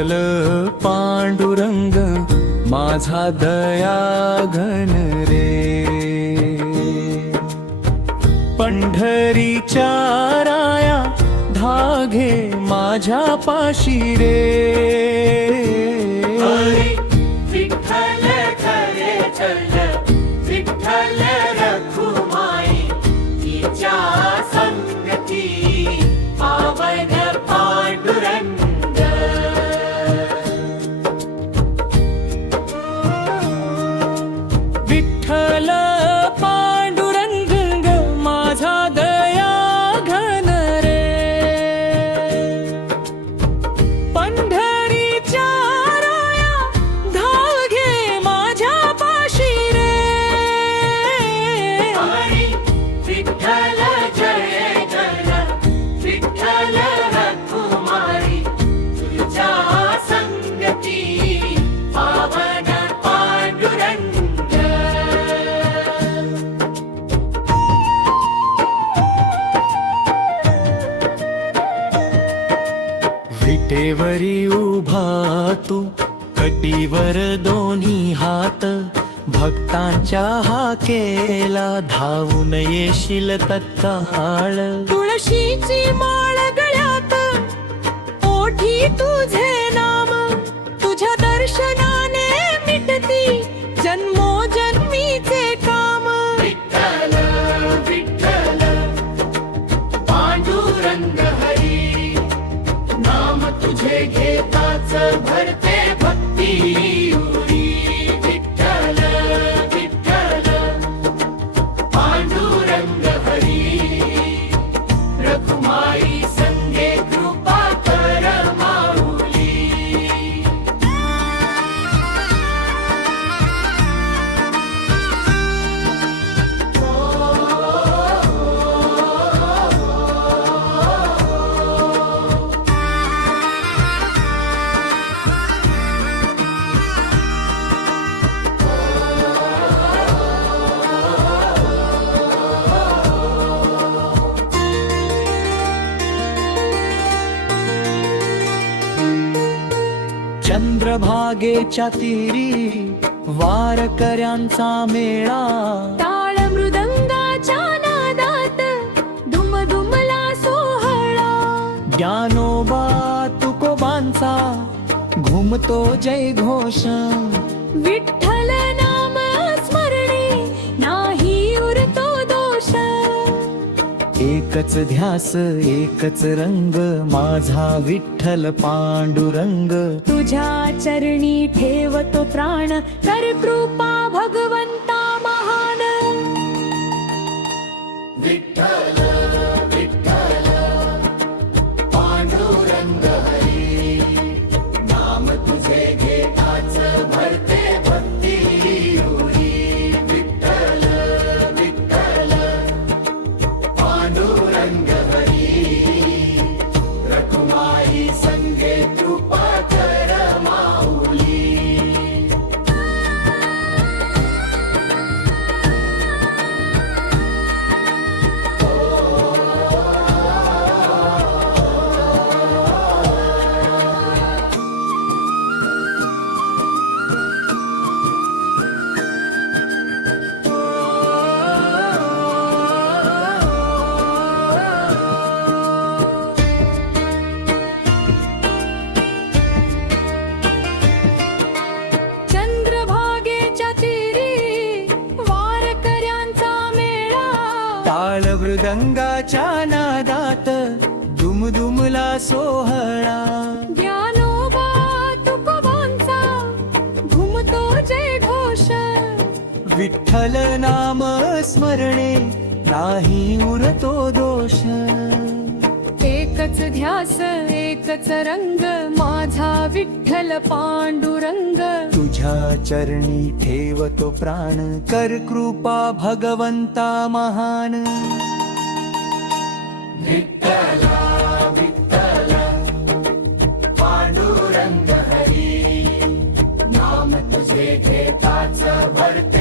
विठ्ठल पांडुरंग माझा दया घन रे, पंढरीच्या राया धागे माझ्या पाशी रे. विठ्ठल खरे चल विठ्ठल रखुमाई तिच्या संगती पावन पांडुरंग. विठ्ठल पांडुरंग माझा दया घन रे, पंढरीच्या राया धागे माझ्या पाशी रे. विठ्ठल जय जय विठ्ठल रखुमाई तुझ्या संगती पावन पांडुरंग. विटेवरी उभा तू कटीवर दोन्ही हात, भक्तांच्या हाकेला धावून येशील तत्काळ. तुळशीची माळ गळ्यात ओठी तुझे नाम, तुझ्या दर्शनाने मिटती जन्मोजन्मीचे काम. विठ्ठल विठ्ठल पांडुरंग हरी नाम तुझे घेताच भरते भक्ती उरी. विठ्ठल विठ्ठल पांडुरंग हरी रखुमाई संगे कृपा कर माऊली. चंद्रभागेच्या तीरी वारकऱ्यांचा मेळा, टाळ मृदंगाच्या नादात दुमदुमला सोहळा. ज्ञानोबा तुकोबांचा घुमतो जय घोष. विठ्ठल नाम स्मरणे नाही उरतो दोष. एकच ध्यास एकच रंग माझा विठ्ठल पांडुरंग. तुझ्या चरणी ठेवतो प्राण कर कृपा भगवंता महान. विठ्ठल विठ्ठल पांडुरंग हरी नाम तुझे घेताच भरते भक्ती उरी. विठ्ठल विठ्ठल पांडुरंग हरी रखुमाई संगे कृपा कर माऊली. चंद्रभागेच्या तीरी वारकऱ्यांचा मेळा, टाळ मृदंगाच्या नादात दुमदुमला सोहळा. ज्ञानोबा तुकोबांचा घुमतो जय घोष. विठ्ठल नाम स्मरणे नाही उरतो दोष. एकच ध्यास एकच रंग माझा विठ्ठल पांडुरंग. तुझ्या चरणी ठेवतो प्राण कर कृपा भगवंता महान. विठ्ठल विठ्ठल पांडुरंग हरी नाम तुझे घेताच भरते